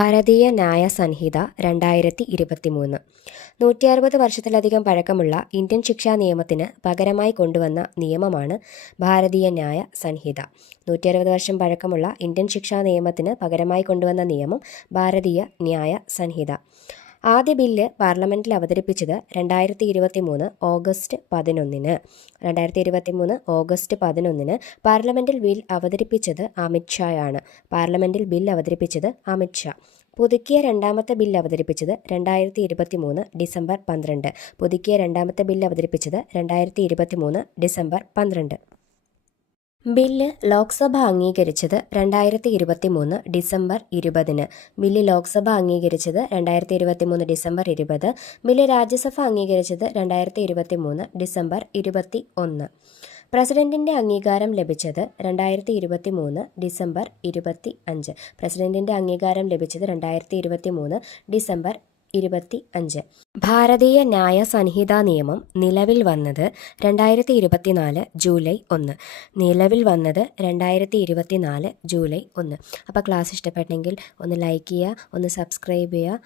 ഭാരതീയ ന്യായ സംഹിത രണ്ടായിരത്തി ഇരുപത്തി മൂന്ന് നൂറ്റി അറുപത് വർഷത്തിലധികം പഴക്കമുള്ള ഇന്ത്യൻ ശിക്ഷാ നിയമത്തിന് പകരമായി കൊണ്ടുവന്ന നിയമമാണ് ഭാരതീയ ന്യായ സംഹിത നൂറ്റി അറുപത് വർഷം പഴക്കമുള്ള ഇന്ത്യൻ ശിക്ഷാ നിയമത്തിന് പകരമായി കൊണ്ടുവന്ന നിയമം ഭാരതീയ ന്യായ സംഹിത ആദ്യ ബില്ല് പാർലമെന്റിൽ അവതരിപ്പിച്ചത് രണ്ടായിരത്തി ഇരുപത്തി മൂന്ന് ഓഗസ്റ്റ് പതിനൊന്നിന്. രണ്ടായിരത്തി ഇരുപത്തി മൂന്ന് ഓഗസ്റ്റ് പതിനൊന്നിന് പാർലമെന്റിൽ ബിൽ അവതരിപ്പിച്ചത് അമിത് ആണ് പാർലമെന്റിൽ ബിൽ അവതരിപ്പിച്ചത് അമിത് ഷാ. പുതുക്കിയ രണ്ടാമത്തെ ബിൽ അവതരിപ്പിച്ചത് രണ്ടായിരത്തി ഇരുപത്തി മൂന്ന് ഡിസംബർ പന്ത്രണ്ട്. പുതുക്കിയ രണ്ടാമത്തെ ബിൽ അവതരിപ്പിച്ചത് രണ്ടായിരത്തി ഇരുപത്തി മൂന്ന് ഡിസംബർ പന്ത്രണ്ട്. ബില്ല് ലോക്സഭ അംഗീകരിച്ചത് രണ്ടായിരത്തി ഇരുപത്തി മൂന്ന് ഡിസംബർ ഇരുപതിന്. ബില്ല് ലോക്സഭ അംഗീകരിച്ചത് രണ്ടായിരത്തി ഇരുപത്തി മൂന്ന് ഡിസംബർ ഇരുപത്. ബില്ല് രാജ്യസഭ അംഗീകരിച്ചത് രണ്ടായിരത്തി ഇരുപത്തി മൂന്ന് ഡിസംബർ ഇരുപത്തി ഒന്ന് പ്രസിഡന്റിന്റെ അംഗീകാരം ലഭിച്ചത് രണ്ടായിരത്തി ഇരുപത്തി മൂന്ന് ഡിസംബർ ഇരുപത്തി അഞ്ച് പ്രസിഡന്റിന്റെ അംഗീകാരം ലഭിച്ചത് രണ്ടായിരത്തി ഇരുപത്തി മൂന്ന് ഡിസംബർ ഇരുപത്തി അഞ്ച് ഭാരതീയ ന്യായ സംഹിതാ നിയമം നിലവിൽ വന്നത് രണ്ടായിരത്തി ഇരുപത്തിനാല് ജൂലൈ ഒന്ന്. നിലവിൽ വന്നത് രണ്ടായിരത്തി ഇരുപത്തിനാല് ജൂലൈ ഒന്ന്. അപ്പോൾ ക്ലാസ് ഇഷ്ടപ്പെട്ടെങ്കിൽ ഒന്ന് ലൈക്ക് ചെയ്യുക ഒന്ന് സബ്സ്ക്രൈബ് ചെയ്യുക.